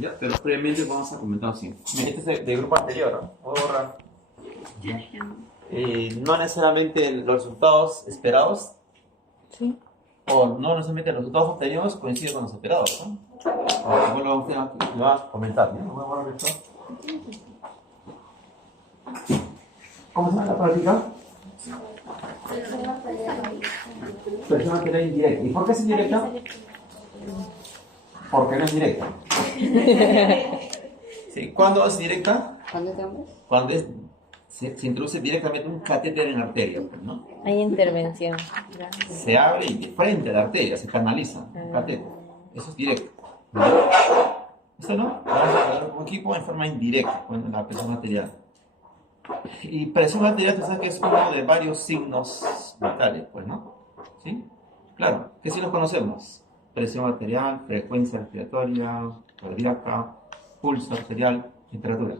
¿ya? Pero previamente vamos a comentar así. Este es de grupo anterior, ¿no? Voy a borrar. ¿Ya? No necesariamente los resultados esperados, Sí. o no necesariamente los resultados obtenidos coinciden con los esperados, ¿no? Ahora, lo va a comentar, ¿no? Voy a borrar esto. ¿Cómo se llama la práctica? Presión arterial indirecta. ¿Y por qué es indirecta? Porque no es directa. ¿Sí? ¿Cuándo es directa? Cuando se introduce directamente un catéter en la arteria, ¿no? Hay intervención. Se abre y de frente a la arteria, se canaliza un catéter. Eso es directo. ¿No? ¿Esto no? Vamos a hablar un equipo en forma indirecta con la presión arterial. Y presión arterial, tú sabes que es uno de varios signos vitales, pues, ¿no? ¿Sí? Claro, ¿qué signos conocemos? Presión arterial, frecuencia respiratoria, cardíaca, pulso arterial, temperatura.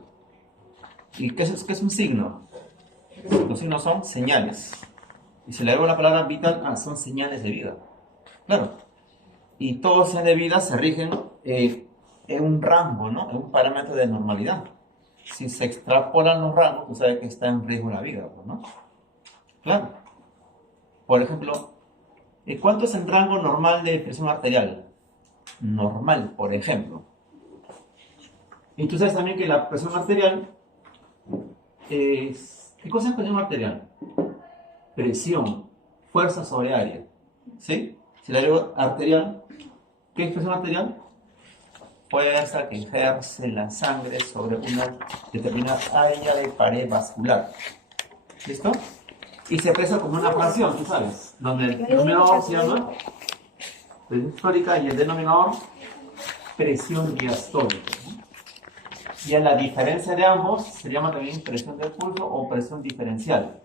¿Y qué es un signo? Los signos son señales. Y si le hago la palabra vital, son señales de vida. Claro. Y todas las señales de vida se rigen en un rango, ¿no? En un parámetro de normalidad. Si se extrapolan los rangos, tú sabes que está en riesgo la vida, ¿no? Claro. Por ejemplo, ¿cuánto es el rango normal de presión arterial? Normal, por ejemplo. Y tú sabes también que la presión arterial es... ¿Qué cosa es presión arterial? Presión, fuerza sobre área. ¿Sí? Si le digo arterial, ¿qué es presión arterial? Fuerza que ejerce la sangre sobre una determinada área de pared vascular. ¿Listo? Y se expresa como una fracción, tú sabes, donde el denominador se llama presión histórica y el denominador presión diastólica. Y a la diferencia de ambos se llama también presión del pulso o presión diferencial.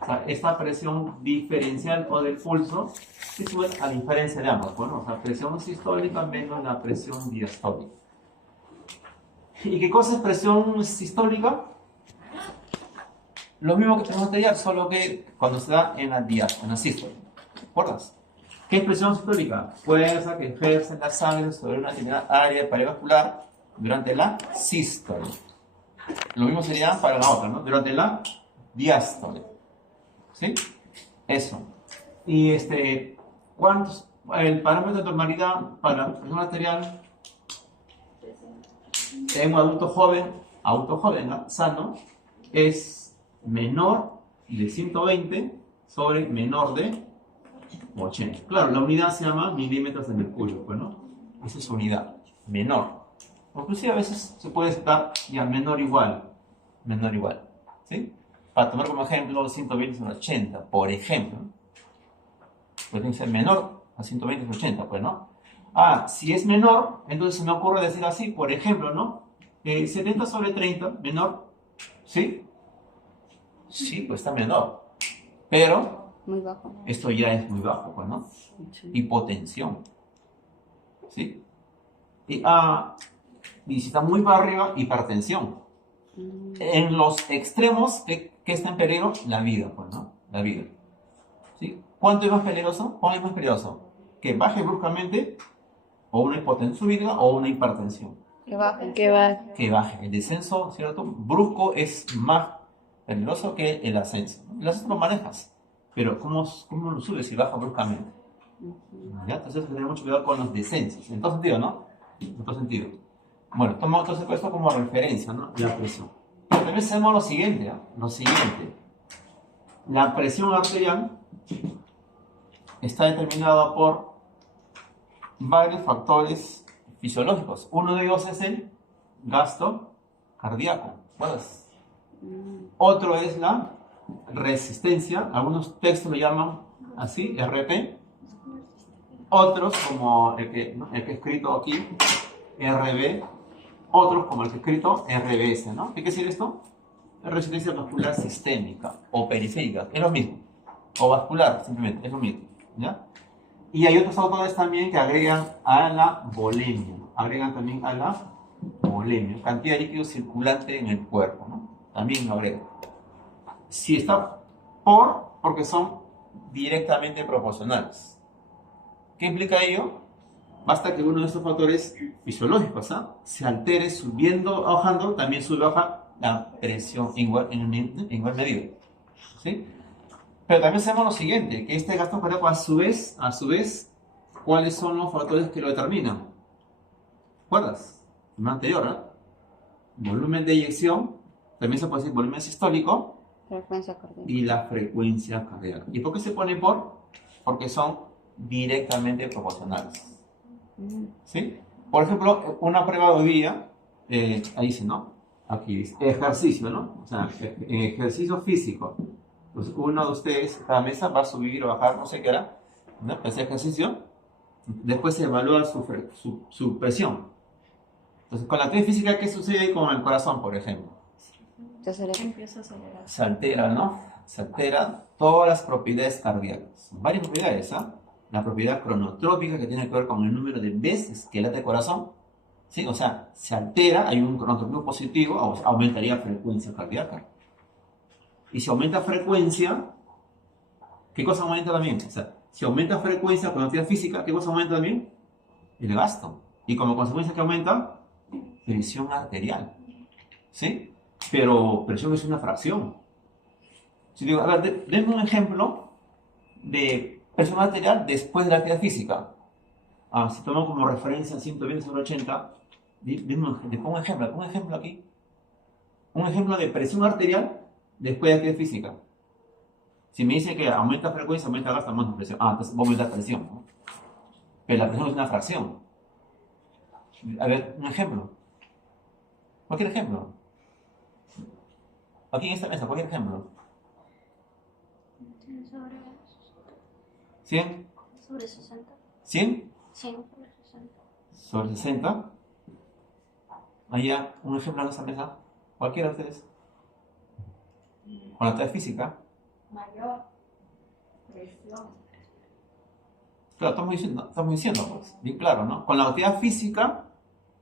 O sea, esta presión diferencial o del pulso se sube a la diferencia de ambos. Bueno, o sea, presión sistólica menos la presión diastólica. ¿Y qué cosa es presión sistólica? Lo mismo que presión arterial, solo que cuando se da en la sístole. ¿Te acuerdas? ¿Qué es presión sistólica? Fuerza que ejerce la sangre sobre una determinada área de pared vascular durante la sístole. Lo mismo sería para la otra, ¿no? Durante la diástole. ¿Sí? Eso. Y ¿cuántos? El parámetro de normalidad para la presión arterial en un adulto joven, ¿no? Sano, es menor de 120 sobre menor de 80. Claro, la unidad se llama milímetros de mercurio, pues, ¿no? Esa es su unidad, menor. Inclusive a veces se puede estar ya menor igual, ¿sí? Para tomar como ejemplo 120 sobre 80, por ejemplo. Puede ser menor a 120 sobre 80, pues, ¿no? Si es menor, entonces se me ocurre decir así, por ejemplo, ¿no? 70 sobre 30, menor, ¿sí? Sí, pues está menor. Pero Muy bajo. esto ya es muy bajo, pues, ¿no? Hipotensión. ¿Sí? Y si está muy para arriba, hipertensión. En los extremos, ¿qué está en peligro? La vida, pues, ¿no? La vida. ¿Sí? ¿Cuánto es más peligroso? ¿Cuál es más peligroso? Que baje bruscamente, o una hipotensión súbita, o una hipertensión. Que baje. Que baje. El descenso, ¿cierto? Brusco es más peligroso que el ascenso. El ascenso lo manejas, pero ¿cómo lo subes si baja bruscamente? ¿Ya? Entonces hay que tener mucho cuidado con los descensos. En todo sentido, ¿no? En todo sentido. Bueno, tomamos entonces esto como referencia, ¿no? La presión. Pero también sabemos lo siguiente, ¿no? Lo siguiente. La presión arterial está determinada por varios factores fisiológicos. Uno de ellos es el gasto cardíaco. ¿Puedes? Otro es la resistencia. Algunos textos lo llaman así, RP. Otros, como el que he escrito aquí, RB. Otros, como el que he escrito, RBS, ¿no? ¿Qué quiere decir esto? Resistencia vascular sistémica o periférica. Es lo mismo. O vascular, simplemente. Es lo mismo. ¿Ya? Y hay otros autores también que agregan a la volemia. Cantidad de líquido circulante en el cuerpo, ¿no? También lo agregan. Si está porque son directamente proporcionales. ¿Qué implica ello? basta que uno de estos factores fisiológicos se altere subiendo o bajando, también sube o baja la presión en igual medida. ¿Sí? Pero también sabemos lo siguiente, que este gasto cardíaco a su vez, ¿cuáles son los factores que lo determinan? ¿Recuerdas? El anterior, ¿verdad? Volumen de eyección, también se puede decir volumen sistólico, Frecuencia cardíaca. y la frecuencia cardíaca. ¿Y por qué se pone por? Porque son directamente proporcionales. ¿Sí? Por ejemplo, una prueba de hoy día, ahí dice, ¿no? Aquí dice, ejercicio, ¿no? O sea, ejercicio físico. Pues uno de ustedes, cada mesa, va a subir o bajar, no sé qué era, ¿no? Ese ejercicio. Después se evalúa su presión. Entonces, con la actividad física, ¿qué sucede con el corazón, por ejemplo? Empieza a acelerar. Se altera, ¿no? Se alteran todas las propiedades cardíacas. Varias propiedades, ¿ah? La propiedad cronotrópica, que tiene que ver con el número de veces que late el corazón. ¿Sí? O sea, se altera, hay un cronotrópico positivo, aumentaría frecuencia cardíaca. Y si aumenta frecuencia, ¿qué cosa aumenta también? O sea, si aumenta frecuencia con actividad física, ¿qué cosa aumenta también? El gasto. Y como consecuencia, ¿qué aumenta? Presión arterial. ¿Sí? Pero presión es una fracción. Si digo, a ver, denme un ejemplo de presión arterial después de la actividad física. Si tomamos como referencia 120/80, le pongo un ejemplo aquí. Un ejemplo de presión arterial después de actividad física. Si me dice que aumenta frecuencia, aumenta gasto, aumenta presión. Entonces va a aumentar presión, ¿no? Pero la presión es una fracción. A ver, un ejemplo. Cualquier ejemplo. Aquí en esta mesa, cualquier ejemplo. 100. Sobre 60. 100 100 sobre 60. sobre 60. Allá, un ejemplo en esta mesa. Cualquiera de ustedes. Con la actividad física. Mayor presión. Claro, estamos diciendo, pues, bien claro, ¿no? Con la actividad física,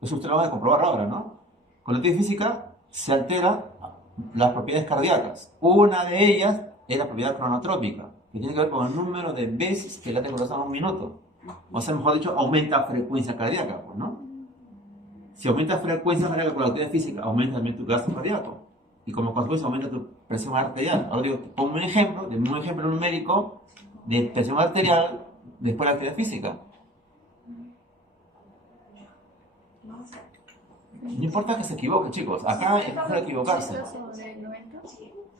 eso ustedes lo van a comprobar ahora, ¿no? Con la actividad física se alteran las propiedades cardíacas. Una de ellas es la propiedad cronotrópica, que tiene que ver con el número de veces que late el corazón en un minuto. O sea, mejor dicho, aumenta frecuencia cardíaca, pues, ¿no? Si aumenta frecuencia cardíaca con la actividad física, aumenta también tu gasto cardíaco. Y como consecuencia aumenta tu presión arterial. Ahora digo, ponme un ejemplo numérico de presión arterial después de la actividad física. No importa que se equivoque, chicos. Acá es mejor equivocarse. Sobre 90.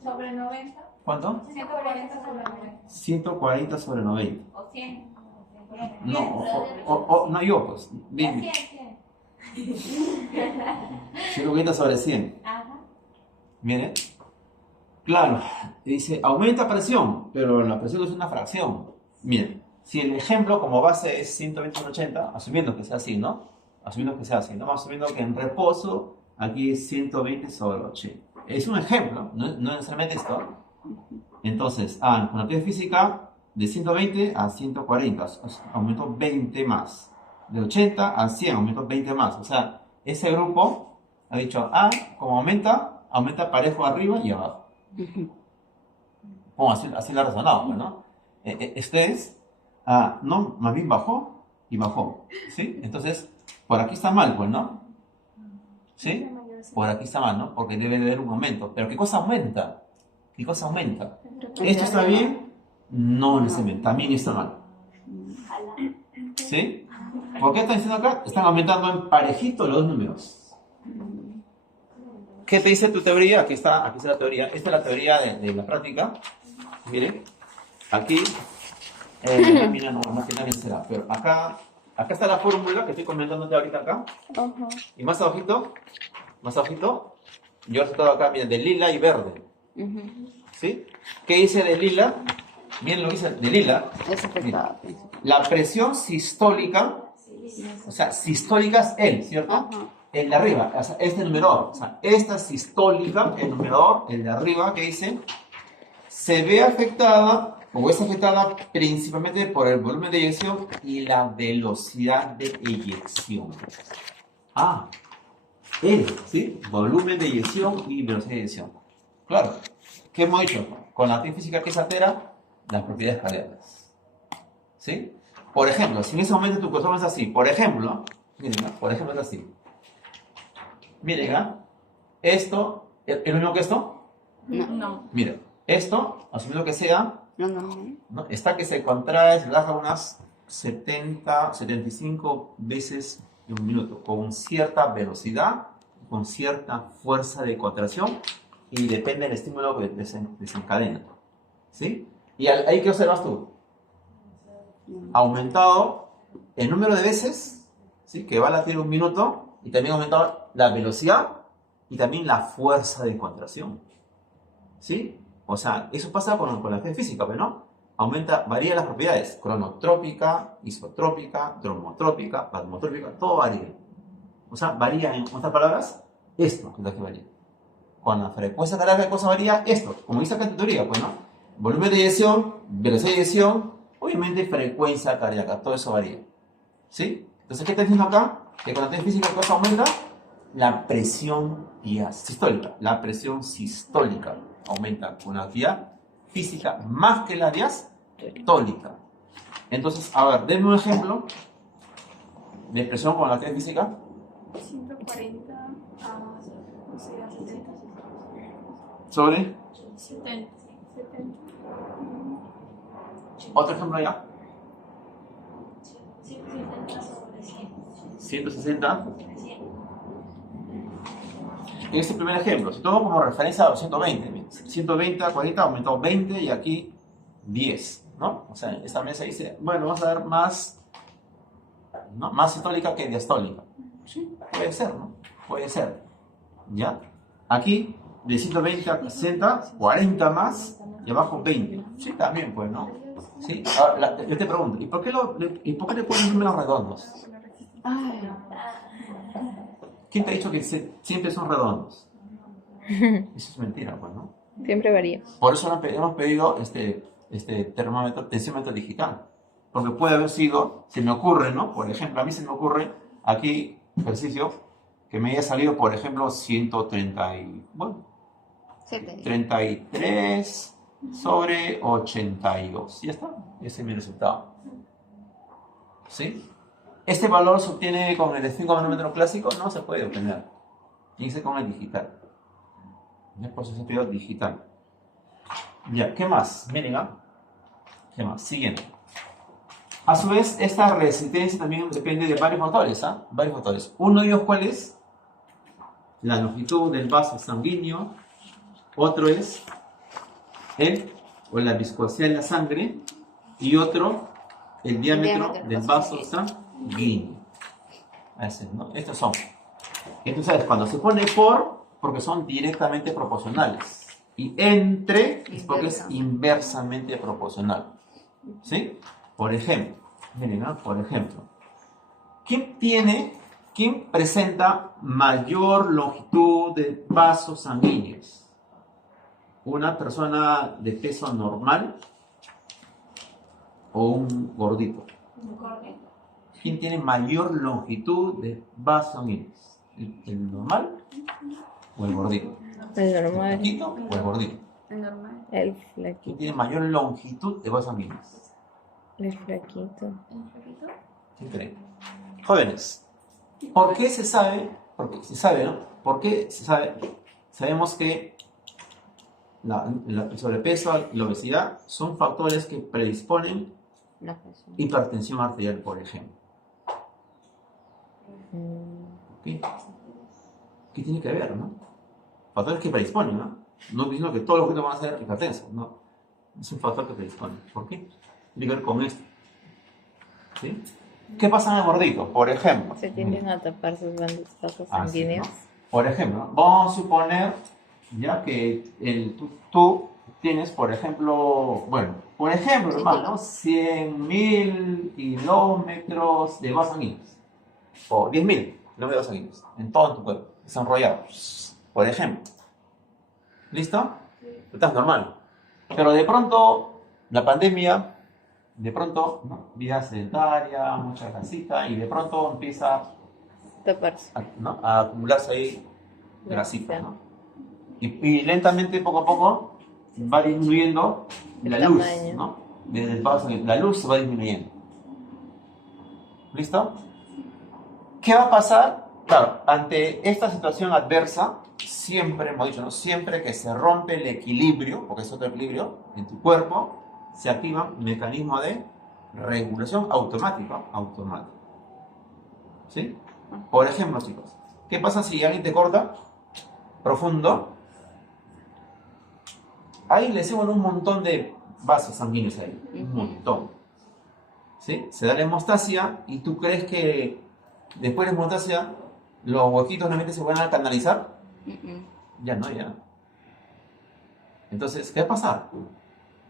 Sobre 90. ¿Cuánto? 140 sobre 90. 140 sobre 90. O 100. No, no yo, pues. Dime. 140 sobre 100. Ajá. Miren. Claro, dice, aumenta presión, pero la presión es una fracción. Miren, si el ejemplo como base es 120/80, asumiendo que sea así, ¿no? Vamos asumiendo que en reposo aquí es 120/80. Es un ejemplo, no necesariamente esto. Entonces, con la actividad física, de 120 a 140, aumentó 20 más. De 80 a 100, aumentó 20 más. O sea, ese grupo ha dicho, como aumenta parejo arriba y abajo. Como así lo ha razonado, pues, ¿no? Ustedes, no, más bien bajó y bajó, ¿sí? Entonces, por aquí está mal, pues, ¿no? ¿Sí? Por aquí está mal, ¿no? Porque debe de haber un aumento. Pero ¿qué cosa aumenta? ¿Qué cosa aumenta? ¿Esto está bien? No necesariamente, también está mal. ¿Sí? ¿Por qué están diciendo acá? Están aumentando en parejito los dos números. ¿Qué te dice tu teoría? Aquí está la teoría. Esta es la teoría de la práctica. Miren, aquí, mira, no será, pero acá está la fórmula que estoy comentándote ahorita acá. Y más abajito, yo he estado acá, miren, de lila y verde. ¿Sí? ¿Qué dice de lila? Miren lo que dice de lila. Miren, la presión sistólica, o sea, sistólica es L, ¿cierto? El de arriba, o sea, este numerador, o sea, esta sistólica, el numerador, el de arriba, que dice, se ve afectada, o es afectada principalmente por el volumen de eyección y la velocidad de eyección. ¿Sí? Volumen de eyección y velocidad de eyección. Claro, ¿qué hemos dicho? Con la actividad física que se altera, las propiedades cardíacas. ¿Sí? Por ejemplo, si en ese momento tu corazón es así, por ejemplo, miren, ¿no? Por ejemplo es así. Miren, ¿ah? Esto, ¿es lo mismo que esto? No. Mira, esto, asumiendo que sea, No, no, no. ¿no? Está que se contrae, se relaja unas 70, 75 veces en un minuto, con cierta velocidad, con cierta fuerza de contracción, y depende del estímulo que desencadena. ¿Sí? ¿Y ahí qué observas tú? Aumentado el número de veces, ¿sí?, que va a latir un minuto, y también aumentado la velocidad y también la fuerza de contracción. ¿Sí? O sea, eso pasa con la física, ¿no? Varía las propiedades: cronotrópica, isotrópica, dromotrópica, plasmotrópica, todo varía. O sea, varía, en otras palabras, esto es lo que varía. Con la frecuencia cardíaca, ¿qué cosa varía? Esto, como dice acá en teoría, pues, ¿no? Volumen de eyección, velocidad de eyección, obviamente frecuencia cardíaca, todo eso varía. ¿Sí? Entonces, ¿qué está diciendo acá? Que con la actividad física, ¿qué cosa aumenta? La presión sistólica. La presión sistólica aumenta con la actividad física más que la diastólica. Entonces, a ver, denme un ejemplo de presión con la actividad física. 140 a, no sé, a 70. Sobre 70. otro ejemplo ya. 170 sobre 100. 160. En este primer ejemplo, si tomo como referencia a 120, 120 a 40 aumentó 20 y aquí 10, ¿no? O sea, esta mesa dice, bueno, vamos a ver más, ¿no?, más sistólica que diastólica. Sí, puede ser, ¿no? Puede ser. ¿Ya? Aquí, de 120 a 60, 40 más y abajo 20. Sí, también, pues, ¿no? Sí. Ahora, yo te pregunto, ¿y por qué le ponen números redondos? Ay, ¿Quién te ha dicho que siempre son redondos? Eso es mentira, pues, ¿no? Siempre varía. Por eso hemos pedido este termómetro, tensiómetro digital. Porque puede haber sido, se me ocurre, ¿no? Por ejemplo, a mí se me ocurre aquí, ejercicio, que me haya salido, por ejemplo, 130 y, bueno, 33 sobre 82. Ya está, ese es mi resultado. ¿Sí? ¿Este valor se obtiene con el 5 manómetro clásico? No se puede obtener. Tiene que ser con el digital. El proceso digital. Ya, ¿qué más? Miren, ¿ah? ¿Qué más? Siguiente. A su vez, esta resistencia también depende de varios factores, ¿ah? Varios factores. Uno de ellos, ¿cuál es? La longitud del vaso sanguíneo. Otro es la viscosidad de la sangre. Y otro, el diámetro del vaso sanguíneo. Así, ¿no? Estos son. Entonces, cuando se pone porque son directamente proporcionales. Y entre es porque es inversamente proporcional. ¿Sí? Por ejemplo, miren, ¿no? Por ejemplo, ¿quién presenta mayor longitud de vasos sanguíneos? ¿Una persona de peso normal o un gordito? Un gordito. ¿Quién tiene mayor longitud de vasos sanguíneos? ¿El normal o el gordito? El ¿El normal. flaquito o el gordito? El normal. El ¿Quién flaquito. tiene mayor longitud de vasos sanguíneos? El flaquito. El flaquito. Increíble. Jóvenes, ¿por qué se sabe? Porque se sabe, ¿no? ¿Por qué se sabe? Sabemos que el sobrepeso y la obesidad son factores que predisponen la presión. hipertensión arterial, por ejemplo. ¿Qué tiene que ver, no? Factores que predisponen, ¿no? No estoy diciendo que todos los objetos van a ser hipertensos, no. Es un factor que predispone. ¿Por qué? Tiene que ver con esto. ¿Sí? ¿Qué pasa en el gordito? Por ejemplo. Se tienden a tapar sus vasos Ah, sí, sanguíneos. ¿no? Por ejemplo, vamos a suponer ya que tú tienes, por ejemplo, hermano, 100.000 kilómetros de vasos sanguíneos. O 10.000 kilómetros de vasos sanguíneos en todo tu cuerpo, desenrollados. Por ejemplo. ¿Listo? Estás normal. Pero de pronto, la pandemia, ¿no? Vida sedentaria, mucha grasita, y de pronto empieza Taparse. ¿no? a acumularse ahí grasita, ¿no? Y lentamente, poco a poco, va disminuyendo El la luz, tamaño. ¿no? Desde el vaso, la luz se va disminuyendo. ¿Listo? ¿Qué va a pasar? Claro, ante esta situación adversa, siempre, hemos dicho, ¿no? Siempre que se rompe el equilibrio, porque es otro equilibrio, en tu cuerpo, se activa un mecanismo de regulación automática. ¿Sí? Por ejemplo, chicos, ¿qué pasa si alguien te corta profundo? Ahí le hacemos un montón de vasos sanguíneos ahí, un montón. ¿Sí? Se da la hemostasia y tú crees que después de la hemostasia los huequitos realmente se van a canalizar. Ya no, ya. Entonces, ¿qué va a pasar?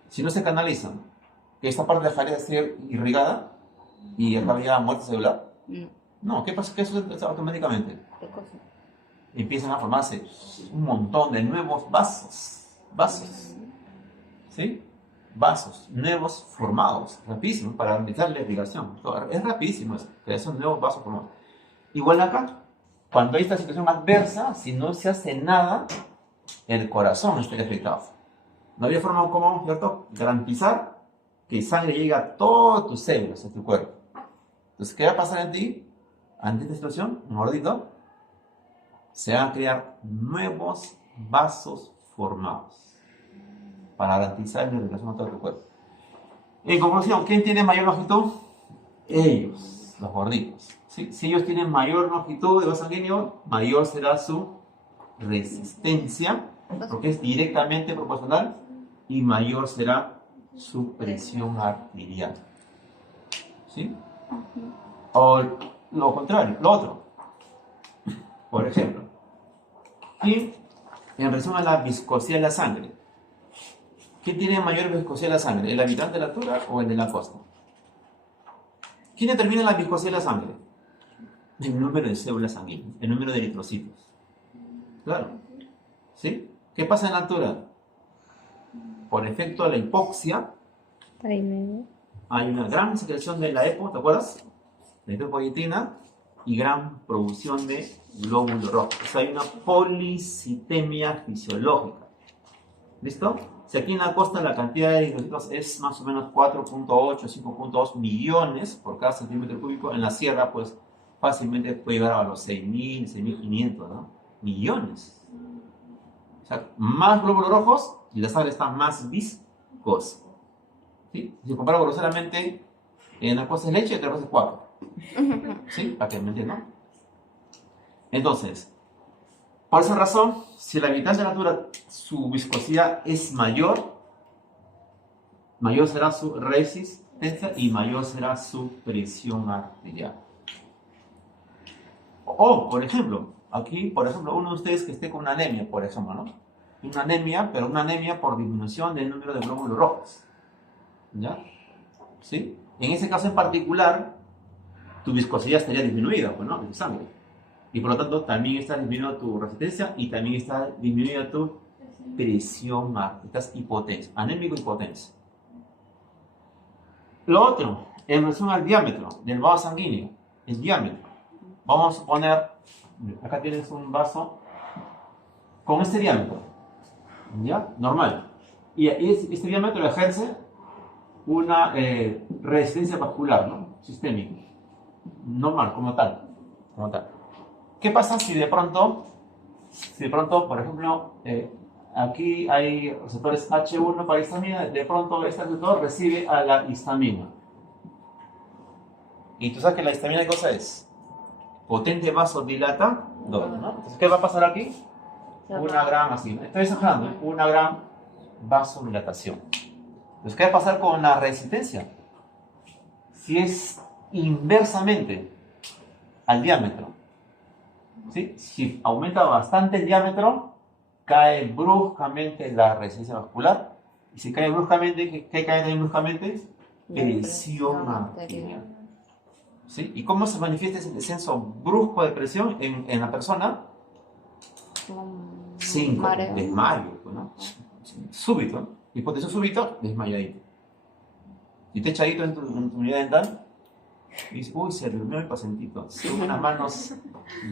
Si no se canalizan, que esta parte dejaría de ser irrigada y habría muerte celular. No, ¿qué pasa? ¿Qué sucede automáticamente? ¿Qué cosa? Empiezan a formarse un montón de nuevos vasos. ¿Sí? Vasos nuevos formados, rapidísimo, para evitar la irrigación. Es rapidísimo eso, creación de nuevos vasos formados. Igual acá, cuando hay esta situación adversa, si no se hace nada, el corazón está afectado. No había forma como, ¿cierto?, garantizar que sangre llegue a todas tus células, a tu cuerpo. Entonces, ¿qué va a pasar en ti? Ante esta situación, un gordito, se van a crear nuevos vasos formados para garantizar la irrigación a todo tu cuerpo. En conclusión, ¿quién tiene mayor longitud? Ellos, los gorditos. ¿Sí? Si ellos tienen mayor longitud de vaso sanguíneo, mayor será su resistencia, porque es directamente proporcional, y mayor será su presión arterial. ¿Sí? O lo contrario, lo otro. Por ejemplo, y en relación a la viscosidad de la sangre, ¿quién tiene mayor viscosidad de la sangre? ¿El habitante de la altura o el de la costa? ¿Quién determina la viscosidad de la sangre? El número de células sanguíneas, el número de eritrocitos. Claro. ¿Sí? ¿Qué pasa en la altura? Por efecto de la hipoxia, hay una gran secreción de la EPO, ¿te acuerdas? La eritropoyetina, y gran producción de glóbulos rojos. O sea, hay una policitemia fisiológica. ¿Listo? Si aquí en la costa la cantidad de eritrocitos es más o menos 4.8, 5.2 millones por cada centímetro cúbico, en la sierra, pues fácilmente puede llegar a los 6.000, 6.500, ¿no? Millones. O sea, más glóbulos rojos y la sangre está más viscosa. ¿Sí? Si compara groseramente, en la costa es leche y otra cosa es 4. ¿Sí? Para que me entiendan. Entonces, por esa razón, si el habitante de la altura, su viscosidad es mayor, mayor será su resistencia y mayor será su presión arterial. O, por ejemplo, aquí, por ejemplo, uno de ustedes que esté con una anemia, por ejemplo, ¿no? Una anemia, pero una anemia por disminución del número de glóbulos rojos. ¿Ya? ¿Sí? En ese caso en particular, tu viscosidad estaría disminuida, pues, ¿no? En tu sangre. Y por lo tanto, también está disminuida tu resistencia y también está disminuida tu presión arterial. Estás hipotenso, anémico hipotenso. Lo otro, en relación al diámetro del vaso sanguíneo, el diámetro. Vamos a suponer, acá tienes un vaso con este diámetro, ¿ya? Normal. Y este diámetro ejerce una resistencia vascular, ¿no? Sistémica. Normal, como tal. ¿Qué pasa si de pronto, por ejemplo, aquí hay receptores H1 para histamina, de pronto este receptor recibe a la histamina? Y tú sabes que la histamina, ¿qué cosa es? Potente vasodilatador, ¿no? Entonces, ¿qué va a pasar aquí? Una gran, así, estoy exagerando, una gran vasodilatación. Entonces, ¿qué va a pasar con la resistencia? Si es inversamente al diámetro, ¿sí? Si aumenta bastante el diámetro, cae bruscamente la resistencia vascular. Y si cae bruscamente, ¿qué cae también bruscamente? Presión arterial. ¿Sí? ¿Y cómo se manifiesta ese descenso brusco de presión en la persona? 5, desmayo, ¿no? Súbito, ¿no? Hipotensión súbito, desmayadito. Y te echadito en tu unidad dental y dices, uy, se durmió el pacientito. Son unas manos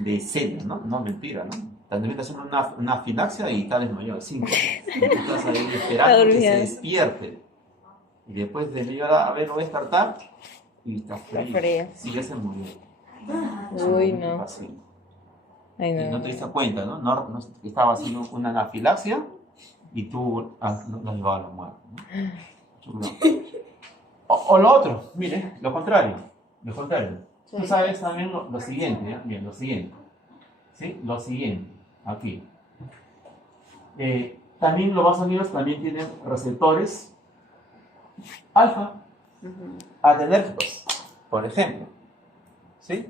de seda, ¿no? No, mentira, ¿no? También estás haciendo una afilaxia y está desmayado, 5. Y tú estás ahí esperando que se despierte. Y después de media hora a verlo despertar, y está Está frío. frío. Sí, ya se murió. Uy, no. Así. Ay, Y no no. te diste cuenta, ¿no? Estaba haciendo una anafilaxia y tú lo has llevado a la muerte, ¿no? Mucho cuidado. O lo otro, mire, lo contrario. Lo contrario. Tú Sí. sabes también lo siguiente, ¿ya? Bien, lo siguiente. ¿Sí? Lo siguiente, aquí. También los vasoactivos también tienen receptores alfa adrenérgicos, por ejemplo. ¿Sí?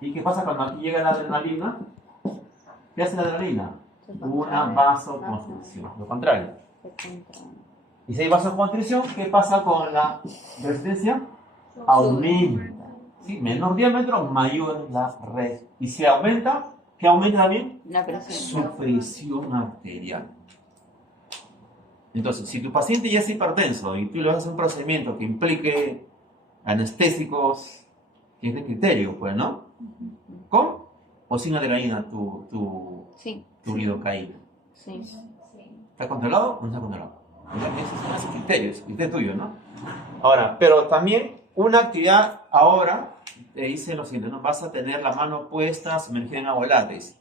¿Y qué pasa cuando aquí llega la adrenalina? ¿Qué hace la adrenalina? Una vasoconstricción, lo contrario. Y si hay vasoconstricción, ¿qué pasa con la resistencia? Aumenta. ¿Sí? Menor diámetro, mayor es la red. Y si aumenta, ¿qué aumenta también? La presión. Su presión arterial. Entonces, si tu paciente ya es hipertenso y tú le vas a hacer un procedimiento que implique anestésicos, tienes criterio, pues, ¿no? ¿Con o sin adrenalina Sí, tu lidocaína? sí. ¿Está controlado o no está controlado? Ese es criterio tuyo, ¿no? Ahora, pero también una actividad ahora te dice lo siguiente, ¿no? Vas a tener la mano puesta, sumergida en agua helada, te dice.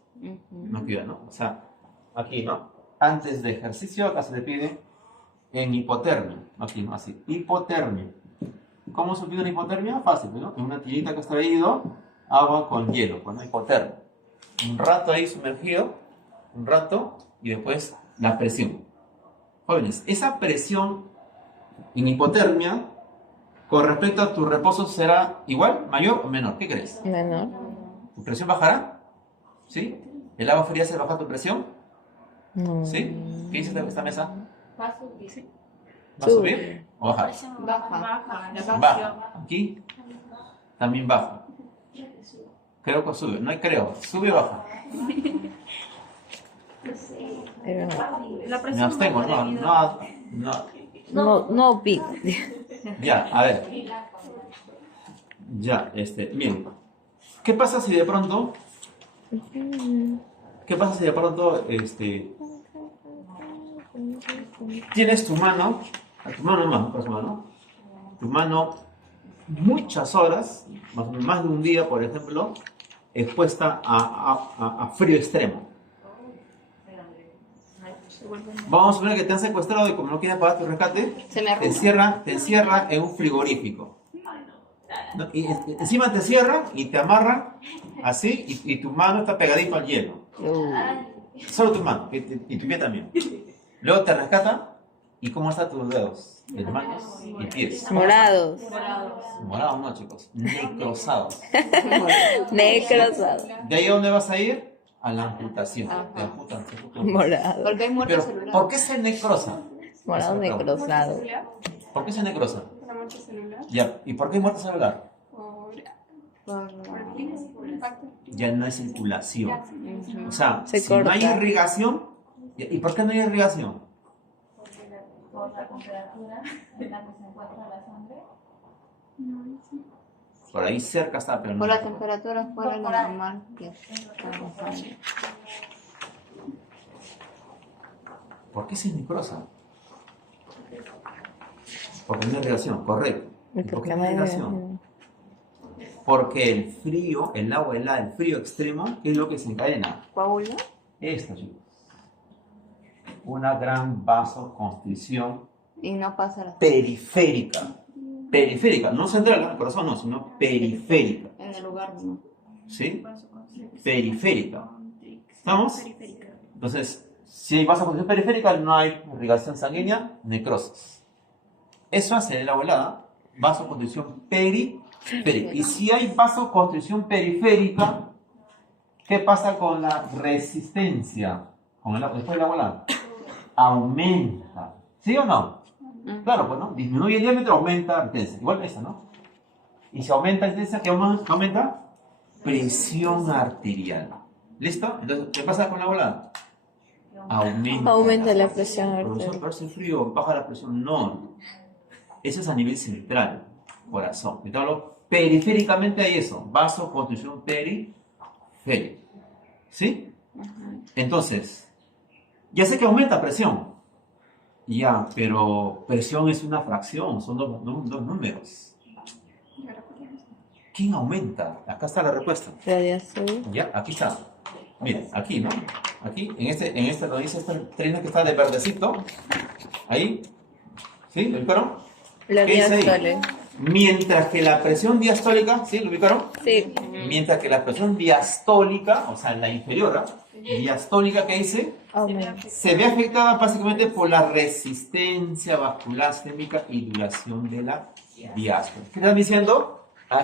Una actividad, ¿no? O sea, aquí, ¿no? Antes de ejercicio, acá se le pide en hipotermia. Aquí, ¿no? Así, hipotermia. ¿Cómo se olvida una hipotermia? Fácil, ¿no? En una tirita que has traído, agua con hielo, pues, ¿no? Hipotermia. Un rato ahí sumergido, un rato, y después la presión. Jóvenes, esa presión en hipotermia, con respecto a tu reposo, ¿será igual, mayor o menor? ¿Qué crees? Menor. ¿Tu presión bajará? ¿Sí? ¿El agua fría se baja tu presión? No. ¿Sí? ¿Qué dice esta mesa? Va a subir. ¿Va a subir o bajar? Baja. Baja. Aquí también baja. Creo que sube. No hay creo. Sube o baja. Pero La Me presión abstengo. baja No, debido no. no opino. Ya, a ver. Ya, bien. ¿Qué pasa si de pronto tienes tu mano más, por su mano, tu mano muchas horas, más de un día, por ejemplo, expuesta a frío extremo? Vamos a suponer que te han secuestrado y como no quieres pagar tu rescate, Se me arruga. te encierra en un frigorífico. ¿No? Y encima te cierran y te amarran así y tu mano está pegadito al hielo. Solo tu mano y tu pie también. Luego te rescatan y ¿cómo están tus dedos? Las manos y pies. Morados. Morados no, chicos. Necrosados. Necrosados. ¿De ahí a dónde vas a ir? A la amputación. Te amputan. Morados. Porque hay muerte Pero, celular. ¿por qué se necrosa? Morados necrosados. celular, ¿Por qué se necrosa? la muerte celular, Ya. ¿Y por qué hay muerte celular? por Por- el clima, por el impacto. Ya no hay circulación. O sea, Se si no hay corta. irrigación, ¿y por qué no hay irrigación? Por la temperatura en la que se encuentra la sangre. Por ahí cerca está, pero no. Por la temperatura fuera de lo normal que está en la sangre. ¿Por qué se necrosa? Porque no hay irrigación, correcto. ¿Y por qué no hay irrigación? Porque el frío, el agua helada, el frío extremo, ¿qué es lo que se encadena? ¿Coágulo? Esto, chicos. Una gran vasoconstricción Y no pasa la periférica. Periférica, no central, en el corazón no, sino periférica. en el lugar no. ¿Sí? Periférica. ¿Estamos? Periférica. Entonces, si hay vasoconstricción periférica, no hay irrigación sanguínea, necrosis. Eso hace el agua helada, vasoconstricción periférica. Y si hay vasoconstricción periférica, ¿qué pasa con la resistencia? Después del agua helada. Aumenta. ¿Sí o no? Claro, pues no. Disminuye el diámetro, aumenta la resistencia. Igual esa, ¿no? Y si aumenta la resistencia, ¿qué aumenta? Presión arterial. ¿Listo? Entonces, ¿qué pasa con la volada? Aumenta la presión Profesor, arterial. parece frío, baja la presión. No. Eso es a nivel central, corazón. Entonces, periféricamente hay eso. Vasoconstricción periférica. ¿Sí? Entonces, ya sé que aumenta presión. Ya, pero presión es una fracción, son dos números. ¿Quién aumenta? Acá está la respuesta. La diástole. Ya, aquí está. Miren, aquí, ¿no? Aquí, en este lo dice esta trina que está de verdecito. Ahí. ¿Sí? ¿Lo ubicaron? La ¿Qué dice ahí? diástole. Mientras que la presión diastólica, ¿sí? ¿Lo ubicaron? Sí. Mientras que la presión diastólica, o sea, la inferior, ¿ah? Diastólica, ¿qué dice? Aumenta. Se ve afectada básicamente por la resistencia vascular sistémica y duración de la diástole. ¿Qué están diciendo?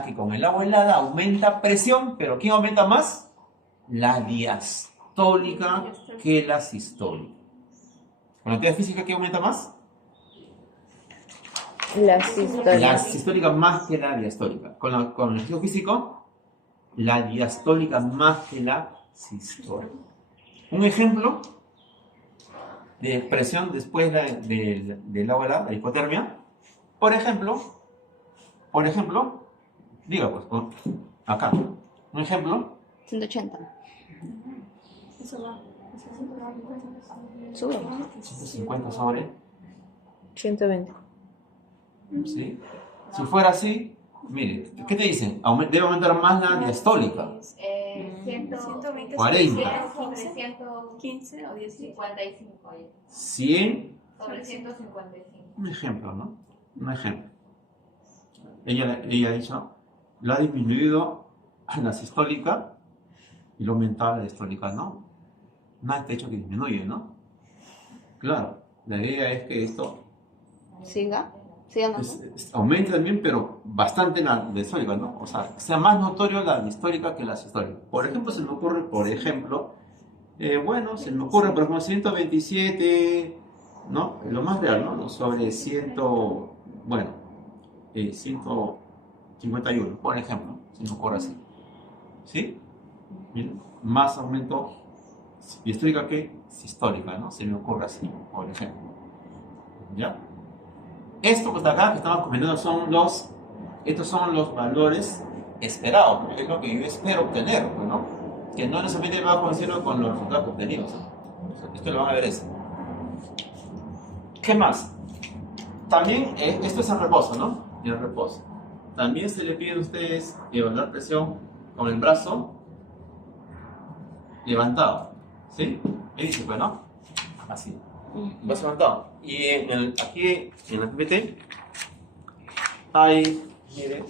Que con el agua helada aumenta presión, pero ¿quién aumenta más? La diastólica que la sistólica. ¿Con la actividad física qué aumenta más? La La sistólica. sistólica más que la diastólica. Con el ejercicio físico, la diastólica más que la sistólica. Un ejemplo de presión después del agua helada, la hipotermia. Por ejemplo, diga pues, acá, un ejemplo, 180. Eso va. Sube. 150 sobre, 120. ¿sí? Si fuera así, mire, ¿qué te dicen? Debe aumentar más la diastólica. 120 40. sobre 115 o 10. 155. 100, Sobre 155. un ejemplo, ¿no? Un ejemplo. Ella ha dicho, la ha disminuido la sistólica y lo ha aumentado la diastólica, ¿no? Nadie te ha dicho que disminuye, ¿no? Claro, la idea es que esto Siga. Siga. aumente también, pero bastante la diastólica, ¿no? O sea, sea más notorio la diastólica que la sistólica. Por ejemplo, se me ocurre, por ejemplo, por ejemplo, 127, ¿no? Lo más real, ¿no? Sobre 151, por ejemplo, se me ocurre así. ¿Sí? Bien, más aumento diastólica que sistólica, ¿no? Se me ocurre así, por ejemplo. ¿Ya? Esto que está acá, que estamos comentando, estos son los valores esperados, ¿no? Es lo que yo espero obtener, ¿no? Que no necesariamente va a coincidir con los resultados obtenidos. Esto lo van a ver eso. ¿Qué más? También, esto es en reposo, ¿no? En reposo. También se le pide a ustedes evaluar presión con el brazo levantado, ¿sí? Me dice, pues, ¿no? Así. Brazo levantado. Y aquí en la PPT hay, mire,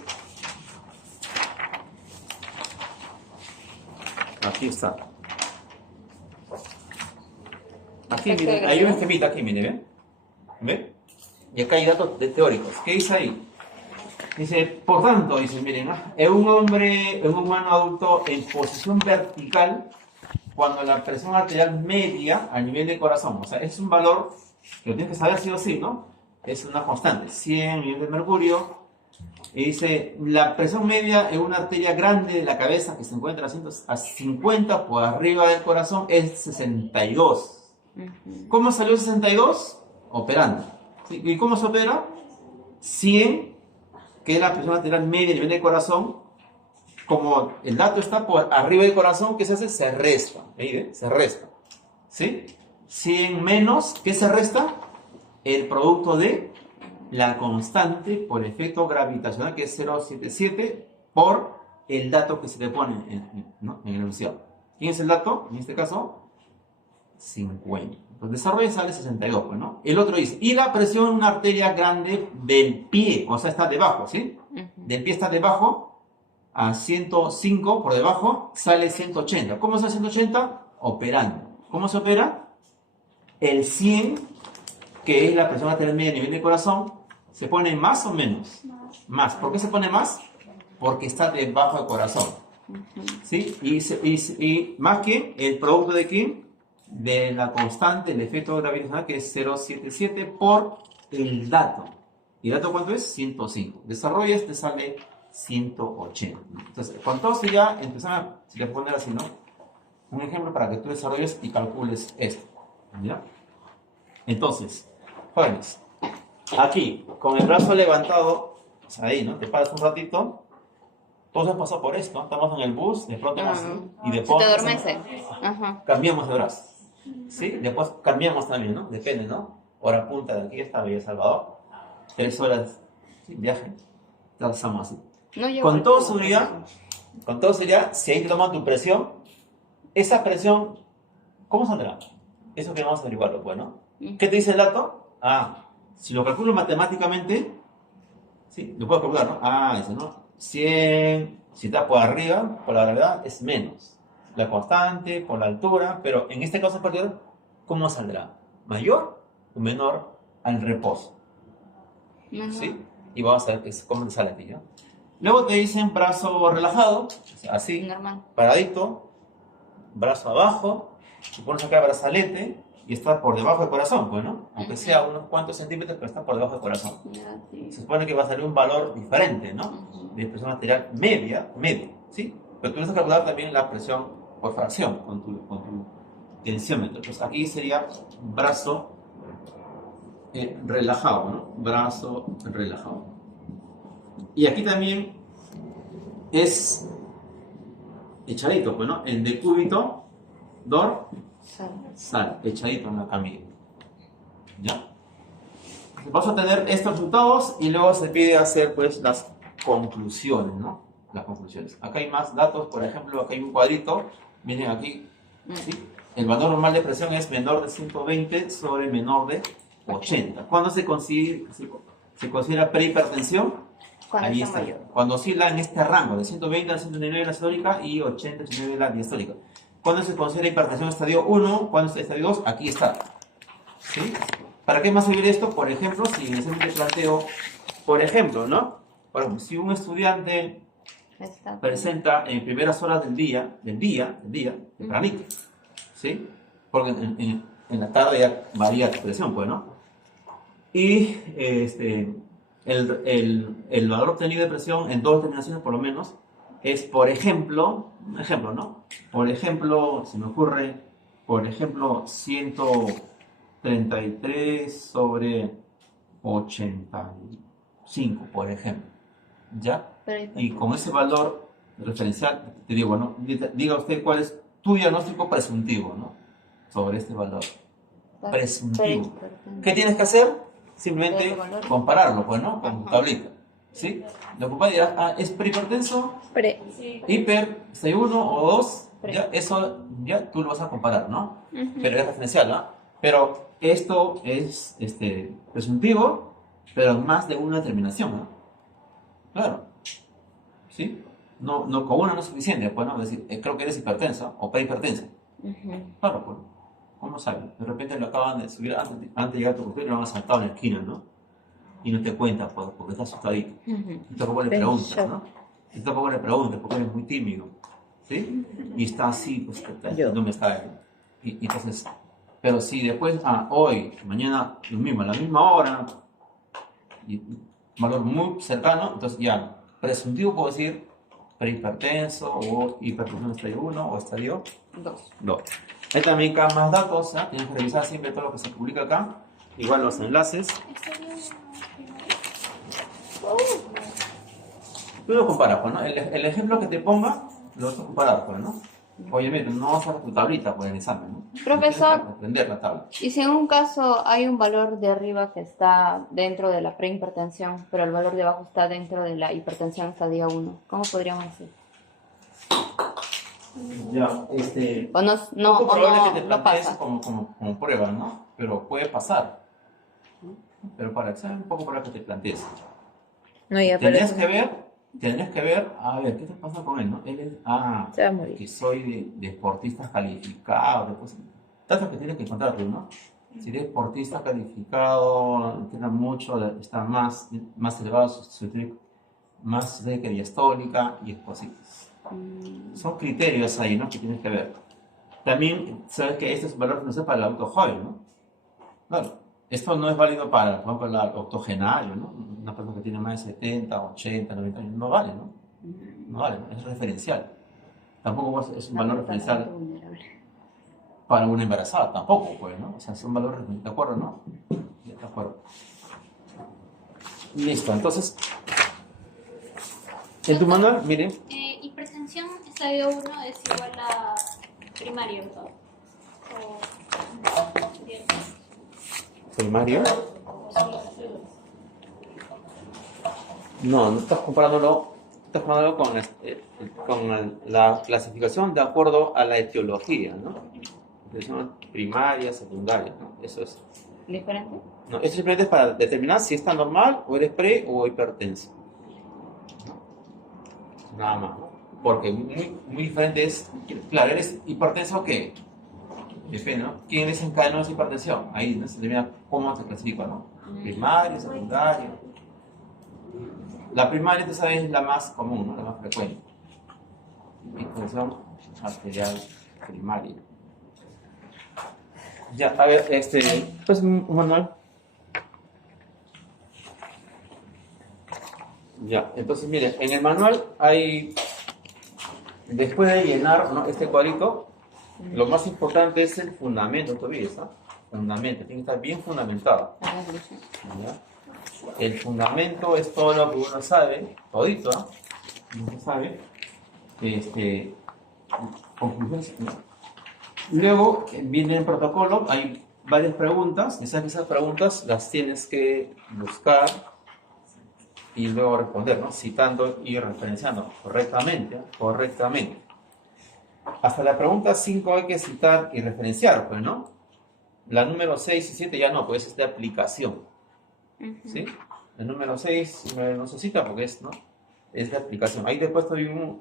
aquí está. Aquí, miren, hay un esquemita aquí, mire, ¿ve? ¿Ve? Y acá hay datos teóricos. ¿Qué dice ahí? Dice, por tanto, dice, miren, en un humano adulto en posición vertical, cuando la presión arterial media a nivel de corazón, o sea, es un valor que lo tienes que saber sí o sí, ¿no? Es una constante, 100 millones de mercurio. Y dice, la presión media en una arteria grande de la cabeza que se encuentra a 50 por arriba del corazón es 62. ¿Cómo salió 62? Operando. ¿Sí? ¿Y cómo se opera? 100, que es la presión arterial media a nivel del corazón. Como el dato está por arriba del corazón, ¿qué se hace? Se resta. ¿Veis? Se resta. ¿Sí? 100 menos, ¿qué se resta? El producto de la constante por efecto gravitacional, que es 0,77, por el dato que se le pone en el enunciado. ¿Quién es el dato? En este caso, 50. Entonces, desarrollo sale 62, pues, ¿no? El otro dice, y la presión en una arteria grande del pie, o sea, está debajo, ¿sí? Del pie está debajo, a 105 por debajo, sale 180. ¿Cómo sale 180? Operando. ¿Cómo se opera? El 100, que es la presión arterial media a nivel del corazón, ¿se pone más o menos? Más. ¿Por qué se pone más? Porque está debajo del corazón. ¿Sí? Y más que el producto de quién? De la constante, el efecto gravitacional, que es 0,77 por el dato. ¿Y el dato cuánto es? 105. Desarrollas, te sale 180. Entonces, con todo esto ya empezamos, si le poner así, ¿no? Un ejemplo para que tú desarrolles y calcules esto. ¿Ya? Entonces, jóvenes, aquí, con el brazo levantado, o sea, ahí, ¿no? Te paras un ratito, todos hemos pasado por esto, estamos en el bus, de pronto y de Se te adormece. cambiamos de brazo. ¿Sí? Después cambiamos también, ¿no? Depende, ¿no? Hora punta de aquí hasta Villa Salvador. 3 horas, ¿sí? Viaje. Estamos así. No llego Con al toda tubo. seguridad, si ahí te toman tu presión, esa presión, ¿cómo saldrá? Eso que vamos a averiguarlo, pues, ¿no? ¿Qué te dice el dato? Si lo calculo matemáticamente, sí, lo puedo calcular, ¿no? Dice, ¿no? 100, si está por arriba, por la gravedad, es menos. La constante, por la altura, pero en este caso en particular, ¿cómo saldrá? ¿Mayor o menor al reposo? Menor. ¿Sí? Y vamos a ver cómo te sale aquí, ¿no? Luego te dicen brazo relajado, así, Normal. paradito, brazo abajo, y pones acá el brazalete y está por debajo del corazón, pues, ¿no? Aunque sea unos cuantos centímetros, pero está por debajo del corazón. Ya, sí. Se supone que va a salir un valor diferente, ¿no? De presión arterial media, ¿sí? Pero tú vas a calcular también la presión por fracción con tu tensiómetro. Entonces aquí sería brazo relajado, ¿no? Brazo relajado. Y aquí también es echadito, pues, ¿no? El decúbito, sal, echadito en la camilla. ¿Ya? Vamos a tener estos resultados y luego se pide hacer, pues, las conclusiones, ¿no? Las conclusiones. Acá hay más datos, por ejemplo, acá hay un cuadrito, miren aquí, ¿sí? El valor normal de presión es menor de 120 sobre menor de 80. ¿Cuándo se considera prehipertensión? Cuando Ahí está está. mayor. Cuando oscila en este rango de 120 a 199 la sistólica y 80 a 89 la diastólica. ¿Cuándo se considera hipertensión estadio 1? ¿Cuándo es estadio 2? Aquí está. ¿Sí? ¿Para qué más servir esto? Por ejemplo, si en el examen te planteo, por ejemplo, ¿no? Por ejemplo, si un estudiante Está. presenta en primeras horas del día, tempranito, ¿sí? Porque en la tarde ya varía tu presión, pues, ¿no? Y el valor obtenido de presión en dos determinaciones por lo menos es, por ejemplo, un ejemplo, ¿no? Por ejemplo, se me ocurre, por ejemplo, 133 sobre 85, por ejemplo, ¿ya? Y con ese valor referencial, te digo, bueno, diga usted cuál es tu diagnóstico presuntivo, ¿no? Sobre este valor. Presuntivo. ¿Qué tienes que hacer? Simplemente compararlo, pues, ¿no? Con tu tablita, ¿sí? La papá dirá, es prehipertenso, hiper, C1 o 2, ya, eso ya tú lo vas a comparar, ¿no? Pero es referencial, ¿no? Pero esto es presuntivo, pero más de una determinación, ¿no? Claro, ¿sí? No, con una no es suficiente, pues, ¿no? Es decir, creo que eres hipertensa o prehipertensa. Claro, pues. ¿Cómo saben? De repente lo acaban de subir antes de llegar a tu consultorio y lo han asaltado en la esquina, ¿no? Y no te cuentas porque estás asustadito. Y tampoco le preguntas, ¿no? Y tampoco le preguntas porque eres muy tímido, ¿sí? Y está así, pues, no me está. Y entonces, pero si después, hoy, mañana, lo mismo, a la misma hora, y valor muy cercano, entonces ya, presuntivo puedo decir prehipertenso o hipertensión estadio 1 o estadio 2. Hay también acá más datos, ¿eh? Tienes que revisar siempre todo lo que se publica acá. Igual los enlaces. Tú lo comparas, pues, ¿no? El ejemplo que te ponga, lo vas a comparar, pues, ¿no? Obviamente, no vas a hacer tu tablita por el examen, ¿no? Profesor, tienes que aprender la tabla. y si en un caso hay un valor de arriba que está dentro de la prehipertensión, pero el valor de abajo está dentro de la hipertensión estadio 1, ¿cómo podríamos decir? Ya, O no probable que te no plantees pasa. como prueba, ¿no? Pero puede pasar. Pero para el examen, un poco probable que te plantees. No, ya, pero Tendrías que ver, a ver, ¿qué te pasa con él, no? Él es, se va a morir. que soy de deportistas calificados, después, tanto que tienes que encontrar tú, ¿no? Si eres deportista calificado, entrena mucho, está más elevado más de que diastólica y espositas. Son criterios ahí, ¿no? Que tienes que ver. También sabes que este es un valor que no es para el adulto joven, ¿no? Claro, esto no es válido para, por ejemplo, el octogenario, ¿no? Una persona que tiene más de 70, 80, 90 años, no vale, ¿no? No vale, es referencial. Tampoco es un valor referencial para una embarazada, tampoco, pues, ¿no? O sea, son valores, ¿de acuerdo, no? Ya, de acuerdo. Listo, entonces, en tu manual, miren. Hipertensión estadio 1 es igual a primario, ¿no? ¿Primario? No estás comparándolo. está jugando con la clasificación de acuerdo a la etiología, ¿no? Etiología primaria, secundaria, ¿no? Eso es. ¿Diferente? No, esto simplemente es para determinar si está normal o eres pre o hipertenso. ¿No? Nada más, ¿no? Porque muy diferente es, claro, ¿eres hipertenso o qué? Depende, ¿no? ¿Quién desencadena esa hipertensión? Ahí ¿no? Se determina cómo se clasifica, ¿no? Primaria, secundaria. La primaria, tú sabes, es la más común, ¿no? La más frecuente. Hipertensión arterial primaria. Ya, a ver, pues Manuel. Ya, entonces miren, en el manual hay, después de llenar, ¿no? Este cuadrito, lo más importante es el fundamento todavía, ¿no? Fundamento, tiene que estar bien fundamentado. ¿Ya? El fundamento es todo lo que uno sabe, todito, ¿no? Uno sabe, conclusiones, ¿no? Luego viene el protocolo, hay varias preguntas, y esas preguntas las tienes que buscar y luego responder, ¿no? Citando y referenciando correctamente, ¿no? Correctamente. Hasta la pregunta 5 hay que citar y referenciar, pues, ¿no? La número 6 y 7 ya no, pues es de aplicación. ¿Sí? El número 6 no se cita porque es, ¿no? Es de aplicación. Ahí después te doy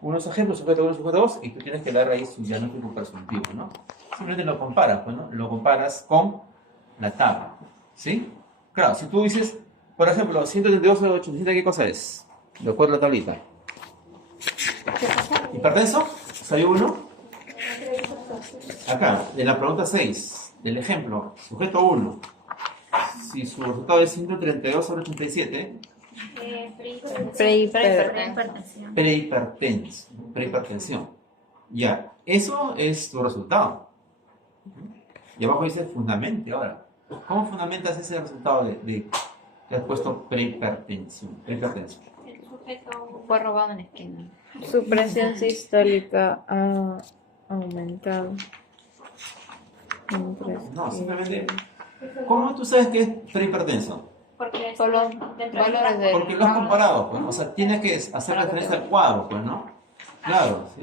unos ejemplos, sujeto 1, sujeto 2, y tú tienes que dar ahí su diagnóstico presuntivo, ¿no? Simplemente lo comparas, pues, ¿no? Lo comparas con la tabla, ¿sí? Claro, si tú dices, por ejemplo, 132 sobre 800, ¿qué cosa es? De acuerdo a la tablita. ¿Hipertenso? ¿Salió uno? Acá, en la pregunta 6, del ejemplo, sujeto 1. Si su resultado es 132 sobre 87, prehipertensión. Ya, eso es tu resultado. Y abajo dice fundamente. Ahora, ¿cómo fundamentas ese resultado de que has puesto prehipertensión? El sujeto Fue robado en la esquina. Su presión sistólica ha aumentado. No, simplemente, ¿cómo tú sabes que es prehipertenso? porque Solo dentro del valores de... Porque lo has comparado, pues, o sea, tienes que hacer referencia al cuadro, pues, ¿no? Claro, ¿sí?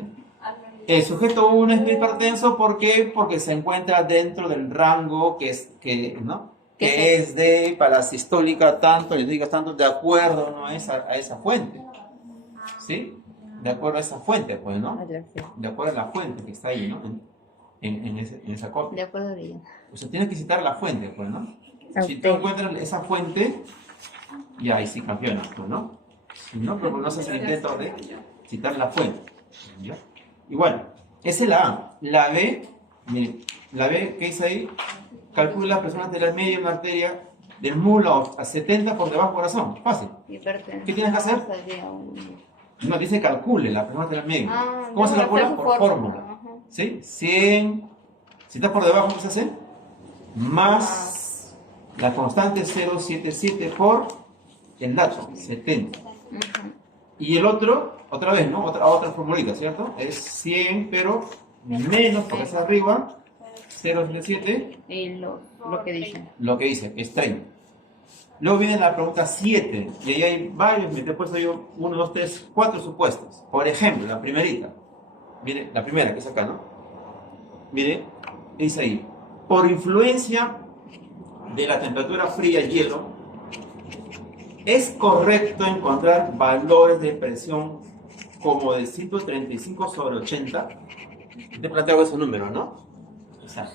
El sujeto 1 es hipertenso, ¿por qué? Porque se encuentra dentro del rango ¿no? Que es de parasistólica tanto, le digas tanto, de acuerdo, ¿no? a esa fuente, ¿sí? De acuerdo a esa fuente, pues, ¿no? De acuerdo a la fuente que está ahí, ¿no? En esa copia. De acuerdo a ella. O sea, tienes que citar la fuente, pues, ¿no? Si tú encuentras esa fuente, ya ahí sí campeonas, pues, ¿no? Si no, pero no haces el intento de citar la fuente, ¿ya? Y bueno, esa es la A. La B, miren, la B, ¿qué dice ahí? Calcula la presión arterial media en una arteria del múlo a 70 por debajo del corazón. Fácil. ¿Qué tienes que hacer? No, dice calcule la presión arterial media. ¿Cómo se calcula? Por fórmula. ¿Sí? 100, si está por debajo, ¿qué se hace? Más la constante 0,77 por el dato, 70. Y el otro, otra vez, ¿no? Otra formulita, ¿cierto? Es 100, pero menos, porque es arriba, 0,77. Y lo que dicen. Lo que dice, es 30. Luego viene la pregunta 7, y ahí hay varios, me he puesto yo 1, 2, 3, 4 supuestos. Por ejemplo, la primerita, mire, la primera que es acá, ¿no? Mire, dice ahí, por influencia de la temperatura fría y hielo, es correcto encontrar valores de presión como de 135 sobre 80. Te planteo ese número, ¿no? O sea,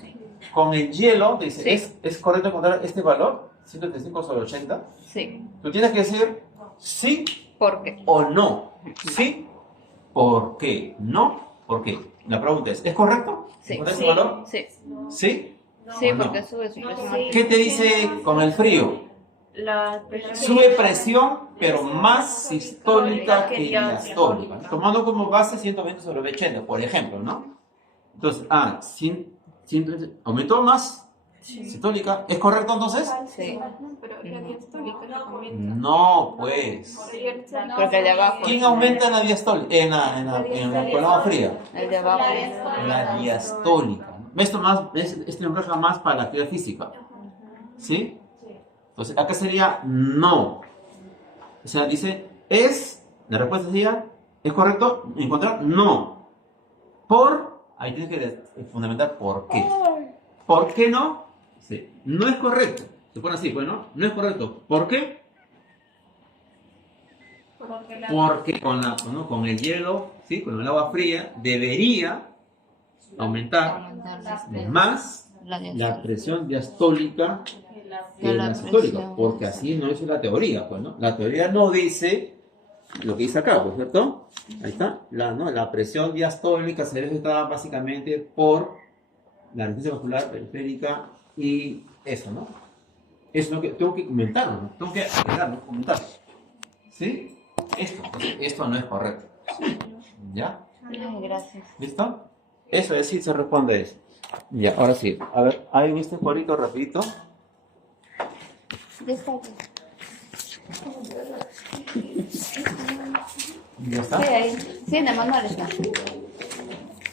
con el hielo, dice, Sí. ¿es correcto encontrar este valor? 135 sobre 80. Sí. Tú tienes que decir sí ¿Por qué? o no. Sí, ¿por qué? No, ¿por qué? La pregunta es correcto Sí. encontrar ese valor? Sí. ¿Sí? Sí, ¿O no? porque sube su presión ¿Qué arterial. te dice con el frío? Sube presión, pero más sistólica que diastólica. Tomando como base 120 sobre 80, por ejemplo, ¿no? Entonces, aumentó más sistólica. ¿Es correcto entonces? Sí. Pero la diastólica no aumenta. No, pues. Porque el de abajo. ¿Quién aumenta en la diastólica? En la columna fría. El de abajo. La diastólica. Esto refleja más para la actividad física. ¿Sí? Entonces, acá sería no. O sea, dice, es La respuesta sería, ¿es correcto encontrar? No. Ahí tienes que fundamentar por qué. ¿Por qué no? Sí. No es correcto. Se pone así, pues, ¿no? No es correcto. ¿Por qué? Porque con el hielo, ¿sí? Con el agua fría, debería aumentar más la presión diastólica que la sistólica, porque así no es la teoría, pues, ¿no? La teoría no dice lo que dice acá, pues, ¿cierto? Ahí está, la presión diastólica se debe básicamente por la resistencia vascular periférica y eso, ¿no? Eso es lo que tengo que comentarlo, ¿no? Tengo que agregarlo, comentarlo. ¿Sí? Esto no es correcto. ¿Ya? Ay, gracias. ¿Listo? Eso es, sí se responde a eso. Ya, ahora sí. A ver, hay en este cuadrito rapidito. Ya está aquí. ¿Ya está? Sí, ahí. Sí, en el manual está.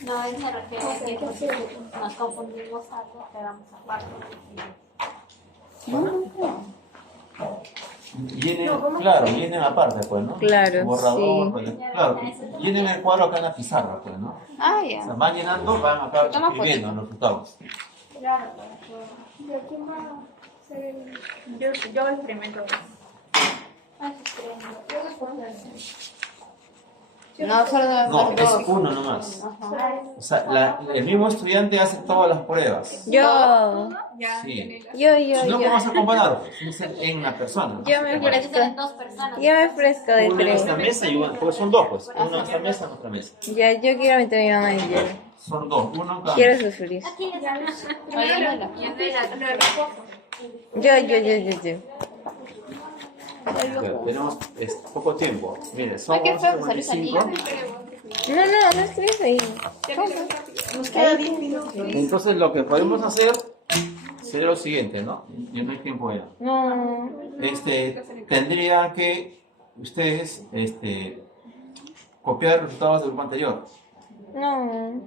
No, él se refiere a que nos confundimos algo, quedamos aparte. Vienen aparte, pues, ¿no? Claro, Borrador, sí. pues, claro, llenen el cuadro acá en la pizarra, pues, ¿no? Ah, O ya. sea, van llenando, van acá Toma escribiendo fotito. los resultados. Claro, ¿de quién va a ser el...? Yo experimento. No, solo No, son es dos. uno nomás. Ajá. O sea, el mismo estudiante hace todas las pruebas. Yo, Sí. yo, Si no, yo. ¿cómo vas a comparar? Pues, tiene que ser en la persona. ¿no? Yo me Porque ofrezco. son dos personas. Yo me ofrezco de Uno en esta tres. mesa y uno, porque son dos, pues. Uno en esta mesa y en otra mesa. Ya, yo quiero meter mi mano en el hielo. Son dos, uno en cada Quiero mesa. sufrir. Aquí ya Oye, no la- Yo. Tenemos poco tiempo. Mire, son Ay, qué feo que salió 11:45. No estés ahí. Nos queda 10 minutos. Entonces, lo que podemos hacer sería lo siguiente, ¿no? Ya no hay tiempo ya. No. Tendría que ustedes copiar los resultados del grupo anterior. No.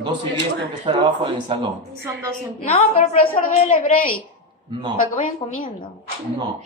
2 y 10 tienen que estar abajo en el salón. Son 2 No, pero profesor, dele break. No, Para que vayan comiendo. no. No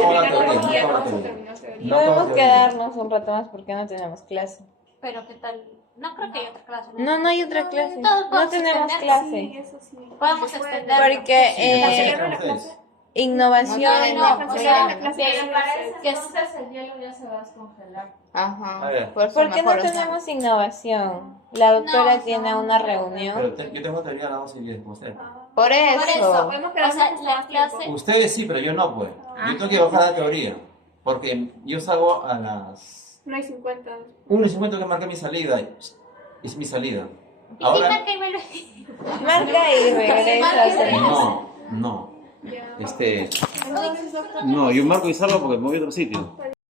como la teoría, no como la teoría. No como Podemos la teoría. quedarnos un rato más porque no tenemos clase. Pero ¿qué tal? No creo que haya otra clase. No hay otra clase. Todos No podemos tenemos extender. clase. Eso sí. Podemos Se puede. extender. Porque ¿Qué ustedes? innovación. No, o sea, La clase que de parece que es- entonces el hielo ya se va a descongelar. Ajá. A ver. Por eso Porque no mejor, o sea, tenemos innovación. La doctora No, tiene no. una reunión. Pero yo tengo que terminar a las 2 y 10 como ustedes. Por Por eso, eso. Podemos o quedarnos sea, hasta la más tiempo. clase. Ustedes sí, pero yo no, pues. Yo tengo que bajar la teoría. Porque yo salgo a las No hay 50. 1:50 que marqué mi salida. Es mi salida. ¿Y Ahora, quién marca y me lo Marca y regresa. no. Ya. No, yo marco y salgo porque me voy a otro sitio.